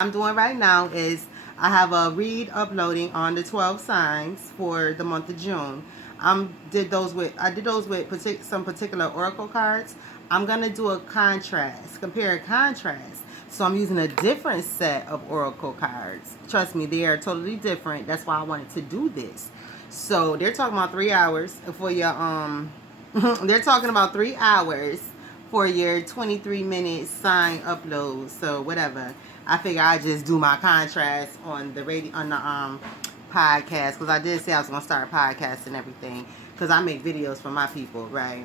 I'm doing right now is I have a read uploading on the 12 signs for the month of June. I did those with some particular oracle cards. I'm gonna do a contrast, compare a contrast. So I'm using a different set of oracle cards. Trust me, they are totally different. That's why I wanted to do this. So they're talking about 3 hours for your they're talking about 3 hours for your 23-minute sign upload. So whatever. I figure I just do my contrast on the radio on the podcast, because I did say I was gonna start a podcast and everything, because I make videos for my people, right?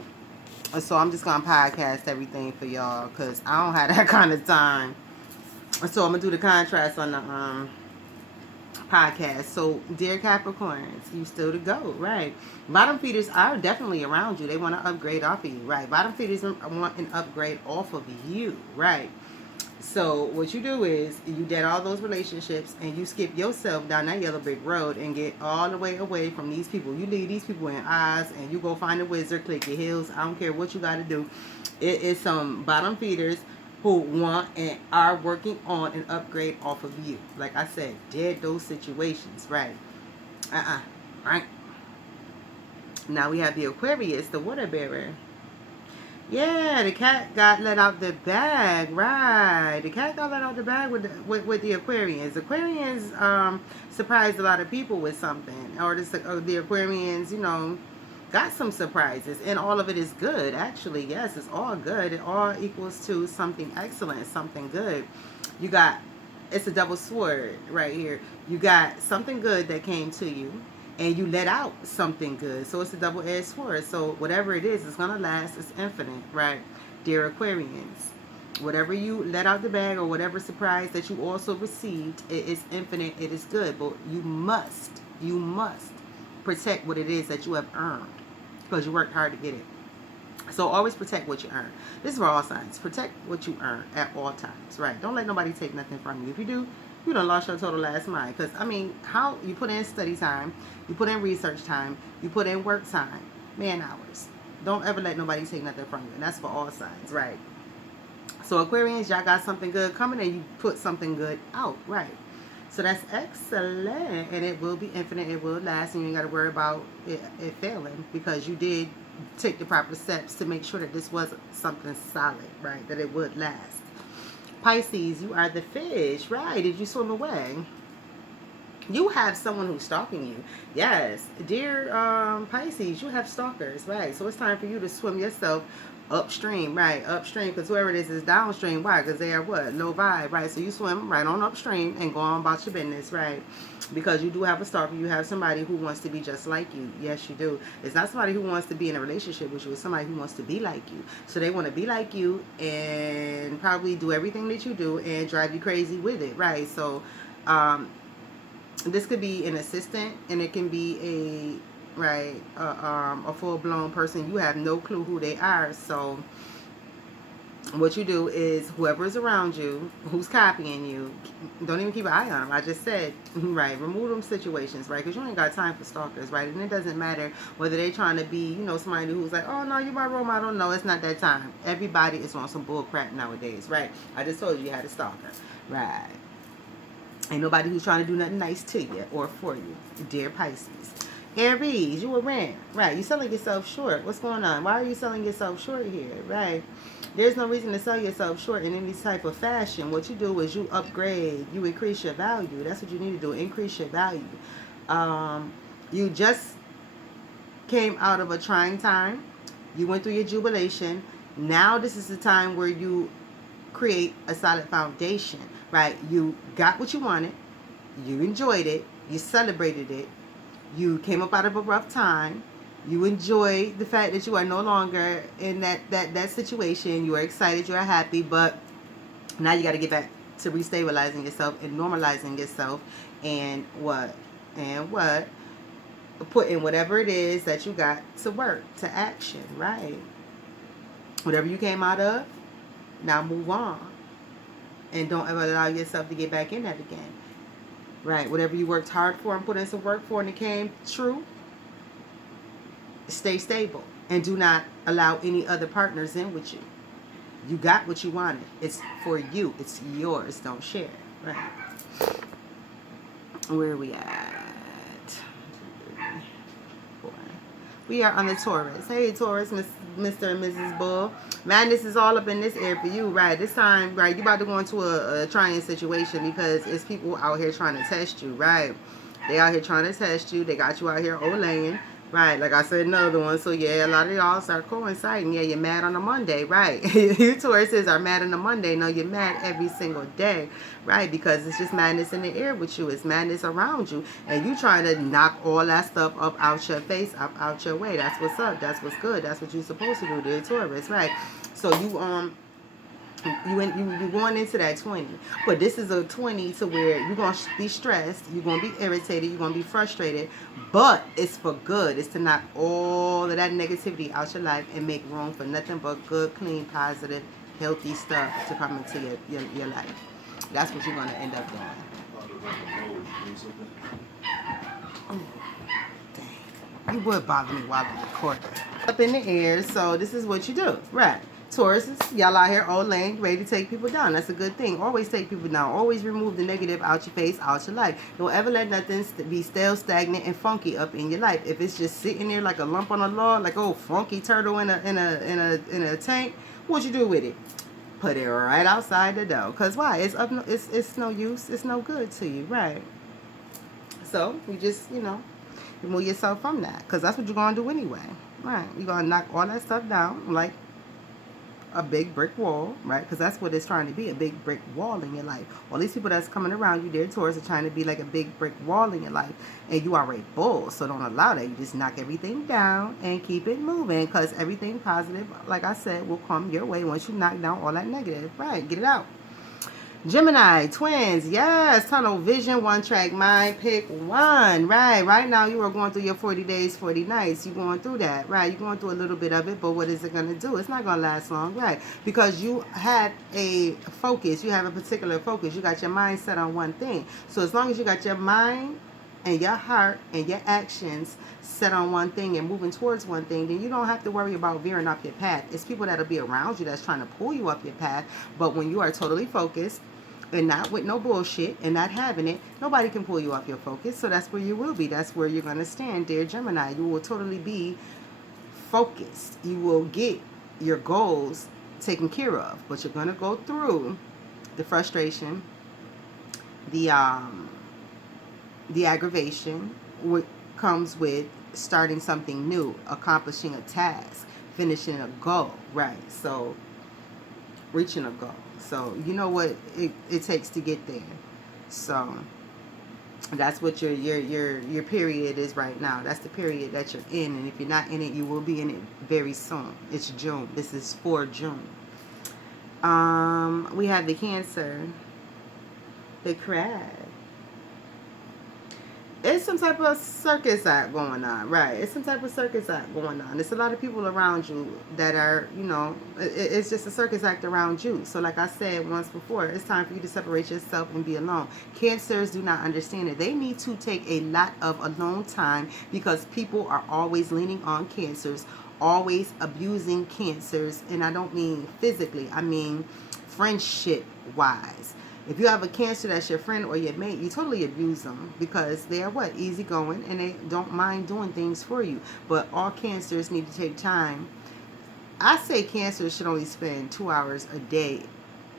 So I'm just gonna podcast everything for y'all because I don't have that kind of time. So I'm gonna do the contrast on the podcast. So, dear Capricorns, you still to go, right? Bottom feeders are definitely around you. They want to upgrade off of you, right? Bottom feeders want an upgrade off of you, right? So, what you do is you dead all those relationships and you skip yourself down that yellow brick road and get all the way away from these people. You leave these people in Oz and you go find a wizard, click your heels. I don't care what you got to do. It is some bottom feeders who want and are working on an upgrade off of you. Like I said, dead those situations, right? Right. Now we have the Aquarius, the water bearer. Yeah, the cat got let out the bag, right? The cat got let out the bag with the Aquarians. Aquarians surprised a lot of people with something, or the Aquarians, got some surprises, and all of it is good. Actually, yes, it's all good. It all equals to something excellent, something good. You got, it's a double sword right here. You got something good that came to you, and you let out something good. So it's a double-edged sword. So whatever it is, it's gonna last. It's infinite, right, dear Aquarians? Whatever you let out the bag, or whatever surprise that you also received, it is infinite. It is good, but you must protect what it is that you have earned, because you worked hard to get it. So always protect what you earn. This is for all signs. Protect what you earn at all times, right? Don't let nobody take nothing from you. If you do, you done lost your total last mind. Because, I mean, how you put in study time, you put in research time, you put in work time, man hours. Don't ever let nobody take nothing from you. And that's for all signs, right? So Aquarians, y'all got something good coming, and you put something good out, right? So that's excellent, and it will be infinite. It will last, and you ain't got to worry about it failing, because you did take the proper steps to make sure that this was something solid, right? That it would last. Pisces, you are the fish, right? Did you swim away? You have someone who's stalking you. Yes, dear Pisces, you have stalkers, right? So it's time for you to swim yourself upstream, right? Upstream, because whoever it is downstream. Why? Because they are what? Low vibe, right? So you swim right on upstream and go on about your business, right? Because you do have a stalker. You have somebody who wants to be just like you. Yes, you do. It's not somebody who wants to be in a relationship with you. It's somebody who wants to be like you. So they want to be like you and probably do everything that you do and drive you crazy with it, right? So this could be an assistant, and it can be a full-blown person. You have no clue who they are. So what you do is, whoever's around you who's copying you, don't even keep an eye on them. I just said, right, remove them situations, right? Because you ain't got time for stalkers, right? And it doesn't matter whether they're trying to be, somebody who's like, oh no, you're my role model. No, it's not that time. Everybody is on some bull crap nowadays, right? I just told you had a stalker, right? Ain't nobody who's trying to do nothing nice to you or for you, dear Pisces. Aries, you a rent, right? You selling yourself short. What's going on? Why are you selling yourself short here, right? There's no reason to sell yourself short in any type of fashion. What you do is you upgrade, you increase your value. That's what you need to do, increase your value. You just came out of a trying time. You went through your jubilation. Now this is the time where you create a solid foundation, right? You got what you wanted. You enjoyed it. You celebrated it. You came up out of a rough time. You enjoy the fact that you are no longer in that situation. You are excited. You are happy. But now you got to get back to restabilizing yourself and normalizing yourself. And what? Put in whatever it is that you got to work, to action, right? Whatever you came out of, now move on. And don't ever allow yourself to get back in that again. Right? Whatever you worked hard for and put in some work for and it came true, stay stable. And do not allow any other partners in with you. You got what you wanted. It's for you. It's yours. Don't share. Right. Where are we at? We are on the Taurus. Hey, Taurus, Mr. and Mrs. Bull. Madness is all up in this air for you, right? This time, right, you about to go into a trying situation because it's people out here trying to test you, right? They out here trying to test you. They got you out here olaying, right? Like I said, another one. So, yeah, a lot of y'all start coinciding. Yeah, you're mad on a Monday, right? You Tauruses are mad on a Monday. No, you're mad every single day, right? Because it's just madness in the air with you. It's madness around you. And you trying to knock all that stuff up out your face, up out your way. That's what's up. That's what's good. That's what you're supposed to do, dear Taurus, right? So you going into that 20, but this is a 20 to where you're going to be stressed, you're going to be irritated, you're going to be frustrated, but it's for good. It's to knock all of that negativity out your life and make room for nothing but good, clean, positive, healthy stuff to come into your life. That's what you're going to end up doing. Oh, dang. You would bother me while I'm recording. Up in the air, so this is what you do, right? Tauruses, y'all out here old lane, ready to take people down. That's a good thing. Always take people down. Always remove the negative out your face, out your life. Don't ever let nothing be stale, stagnant, and funky up in your life. If it's just sitting there like a lump on a log, like oh funky turtle in a tank, what you do with it? Put it right outside the door. Cause why? It's no use. It's no good to you, right? So you just remove yourself from that. Cause that's what you're gonna do anyway, right? You're gonna knock all that stuff down like a big brick wall, right? Because that's what it's trying to be, a big brick wall in your life. All these people that's coming around you, their Taurus, are trying to be like a big brick wall in your life. And you are a bull, so don't allow that. You just knock everything down and keep it moving because everything positive, like I said, will come your way once you knock down all that negative. Right, get it out. Gemini, twins, yes, tunnel vision, one track mind, pick one, right now you are going through your 40 days, 40 nights, you're going through that, right, you're going through a little bit of it, but what is it going to do? It's not going to last long, right, because you have a focus, you have a particular focus, you got your mind set on one thing, so as long as you got your mind and your heart and your actions set on one thing and moving towards one thing, then you don't have to worry about veering off your path. It's people that'll be around you that's trying to pull you up your path, but when you are totally focused, and not with no bullshit and not having it, nobody can pull you off your focus. So that's where you will be. That's where you're going to stand, dear Gemini. You will totally be focused. You will get your goals taken care of. But you're going to go through the frustration, the aggravation, what comes with starting something new, accomplishing a task, finishing a goal, right? So reaching a goal. So you know what it takes to get there. So that's what your period is right now. That's the period that you're in. And if you're not in it, you will be in it very soon. It's June. This is for June. We have the Cancer, the Crab. It's some type of circus act going on, right? It's some type of circus act going on. There's a lot of people around you that are, it's just a circus act around you. So like I said once before, it's time for you to separate yourself and be alone. Cancers do not understand it. They need to take a lot of alone time because people are always leaning on Cancers, always abusing Cancers. And I don't mean physically, I mean friendship-wise. If you have a Cancer that's your friend or your mate, you totally abuse them because they are what? Easygoing and they don't mind doing things for you. But all Cancers need to take time. I say Cancers should only spend 2 hours a day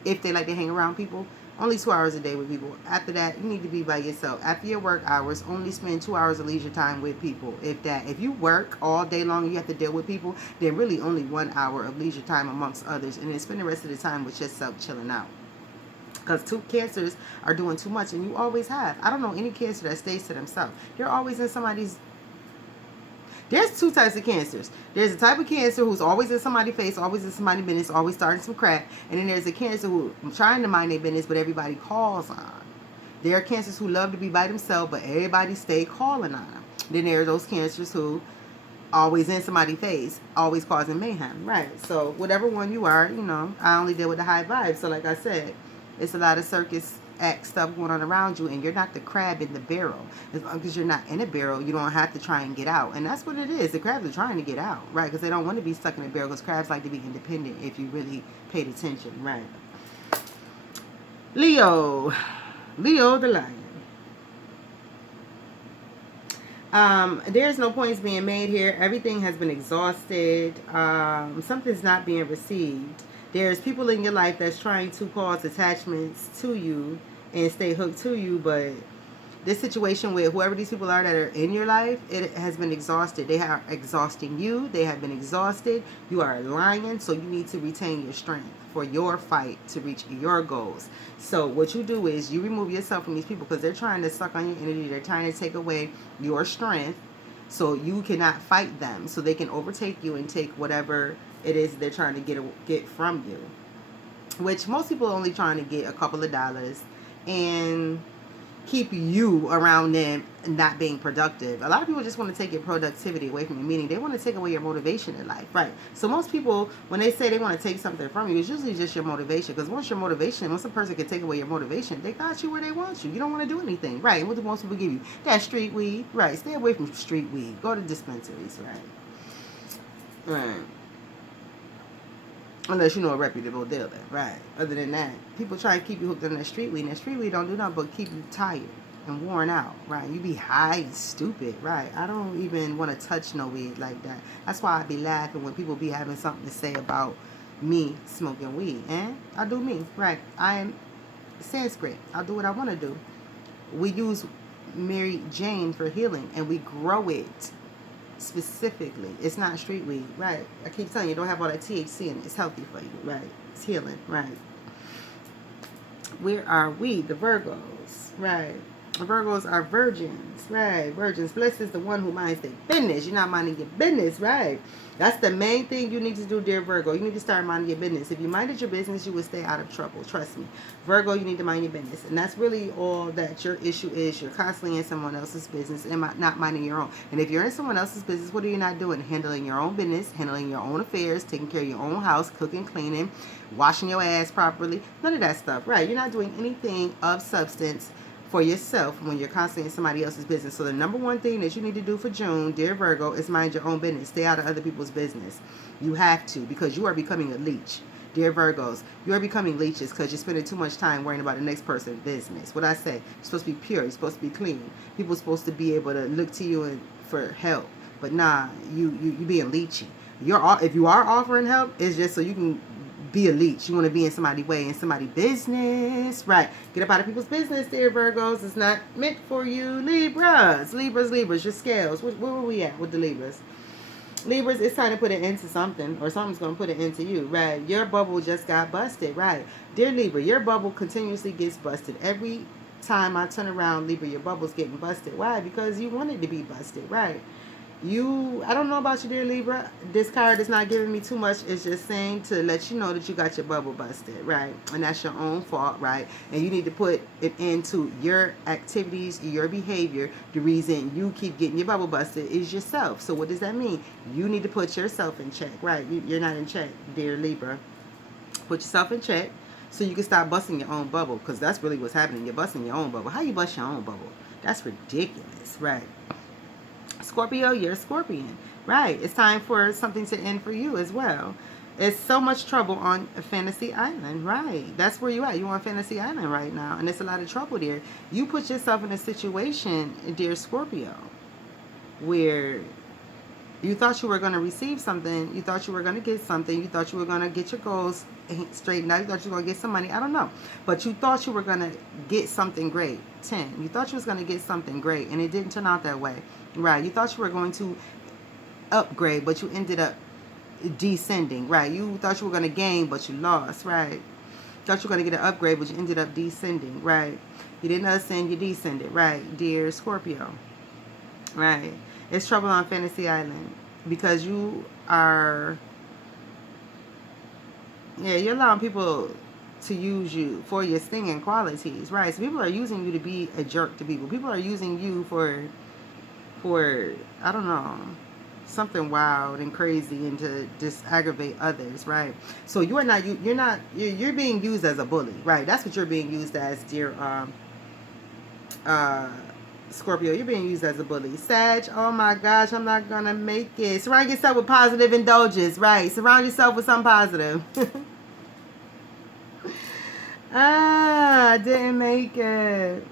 if they like to hang around people. Only 2 hours a day with people. After that, you need to be by yourself. After your work hours, only spend 2 hours of leisure time with people. If that. If you work all day long and you have to deal with people, then really only 1 hour of leisure time amongst others. And then spend the rest of the time with yourself chilling out. Because two Cancers are doing too much, and you always have. I don't know any Cancer that stays to themselves. They're always in somebody's... There's two types of Cancers. There's a type of Cancer who's always in somebody's face, always in somebody's business, always starting some crap. And then there's a Cancer who trying to mind their business, but everybody calls on. There are Cancers who love to be by themselves, but everybody stay calling on them. Then there are those Cancers who always in somebody's face, always causing mayhem. Right. So whatever one you are, I only deal with the high vibes. So like I said, it's a lot of circus act stuff going on around you, and you're not the crab in the barrel. As long as you're not in a barrel, you don't have to try and get out. And that's what it is. The crabs are trying to get out, right? Because they don't want to be stuck in a barrel, because crabs like to be independent if you really paid attention, right? Leo. Leo the lion. There's no points being made here. Everything has been exhausted. Something's not being received. There's people in your life that's trying to cause attachments to you and stay hooked to you, but this situation with whoever these people are that are in your life, it has been exhausted. They are exhausting you. They have been exhausted. You are a lion, so you need to retain your strength for your fight to reach your goals. So what you do is you remove yourself from these people because they're trying to suck on your energy. They're trying to take away your strength so you cannot fight them. So they can overtake you and take whatever it is they're trying to get from you. Which most people are only trying to get a couple of dollars and keep you around them not being productive. A lot of people just want to take your productivity away from you, meaning they want to take away your motivation in life, right? So most people, when they say they want to take something from you, it's usually just your motivation, because once a person can take away your motivation, they got you where they want you. You don't want to do anything, right? What do most people give you? That street weed, right? Stay away from street weed. Go to dispensaries, right? Right. Unless you know a reputable dealer, right? Other than that, people try to keep you hooked on that street weed. And that street weed don't do nothing but keep you tired and worn out, right? You be high and stupid, right? I don't even want to touch no weed like that. That's why I be laughing when people be having something to say about me smoking weed. And I do me, right? I am Sanskrit. I'll do what I want to do. We use Mary Jane for healing, and we grow it. Specifically, it's not street weed, right? I keep telling you, don't have all that THC in it. It's healthy for you, right? It's healing, right? Where are we? The Virgos, right? The Virgos are virgins, right? Virgins. Blessed is the one who minds their business. You're not minding your business, right? That's the main thing you need to do, dear Virgo. You need to start minding your business. If you minded your business, you would stay out of trouble. Trust me. Virgo, you need to mind your business. And that's really all that your issue is. You're constantly in someone else's business and not minding your own. And if you're in someone else's business, what are you not doing? Handling your own business, handling your own affairs, taking care of your own house, cooking, cleaning, washing your ass properly. None of that stuff, right? You're not doing anything of substance for yourself when you're constantly in somebody else's business. So the number one thing that you need to do for June, dear Virgo, is mind your own business. Stay out of other people's business. You have to, because you are becoming a leech. Dear Virgos, you are becoming leeches because you're spending too much time worrying about the next person's business. What I say, you're supposed to be pure. You're supposed to be clean. People are supposed to be able to look to you for help. But nah, you being leechy. If you are offering help, it's just so you can be a leech. You want to be in somebody's way, in somebody's business, right? Get up out of people's business, dear Virgos. It's not meant for you. Libras, your scales. Where were we at with the Libras? Libras, it's time to put an end to something, or something's going to put an end to you, right? Your bubble just got busted, right? Dear Libra, your bubble continuously gets busted. Every time I turn around, Libra, your bubble's getting busted. Why? Because you want it to be busted, right? I don't know about you, dear Libra. This card is not giving me too much. It's just saying to let you know that you got your bubble busted, right? And that's your own fault, right? And you need to put it into your activities, your behavior. The reason you keep getting your bubble busted is yourself. So what does that mean? You need to put yourself in check, right? You're not in check, dear Libra. Put yourself in check so you can stop busting your own bubble, because that's really what's happening. You're busting your own bubble. How you bust your own bubble? That's ridiculous, right? Scorpio, you're a Scorpion, right? It's time for something to end for you as well. It's so much trouble on Fantasy Island, right? That's where you at. You on Fantasy Island right now, and there's a lot of trouble there. You put yourself in a situation, dear Scorpio, where you thought you were going to receive something. You thought you were going to get something. You thought you were going to get your goals straightened out. You thought you were going to get some money. I don't know. But you thought you were going to get something great. 10. You thought you was going to get something great, and it didn't turn out that way. Right. You thought you were going to upgrade, but you ended up descending. Right. You thought you were going to gain, but you lost. Right. You thought you were going to get an upgrade, but you ended up descending. Right. You didn't ascend, you descended. Right. Dear Scorpio. Right. It's trouble on Fantasy Island because you are, you're allowing people to use you for your stinging qualities, right? So people are using you to be a jerk to people. People are using you for I don't know, something wild and crazy, and to just aggravate others, right? So you're being used as a bully, right? That's what you're being used as, dear Scorpio. You're being used as a bully. Sag, oh my gosh, I'm not gonna make it. Surround yourself with positive indulgence, right? Surround yourself with something positive. I didn't make it.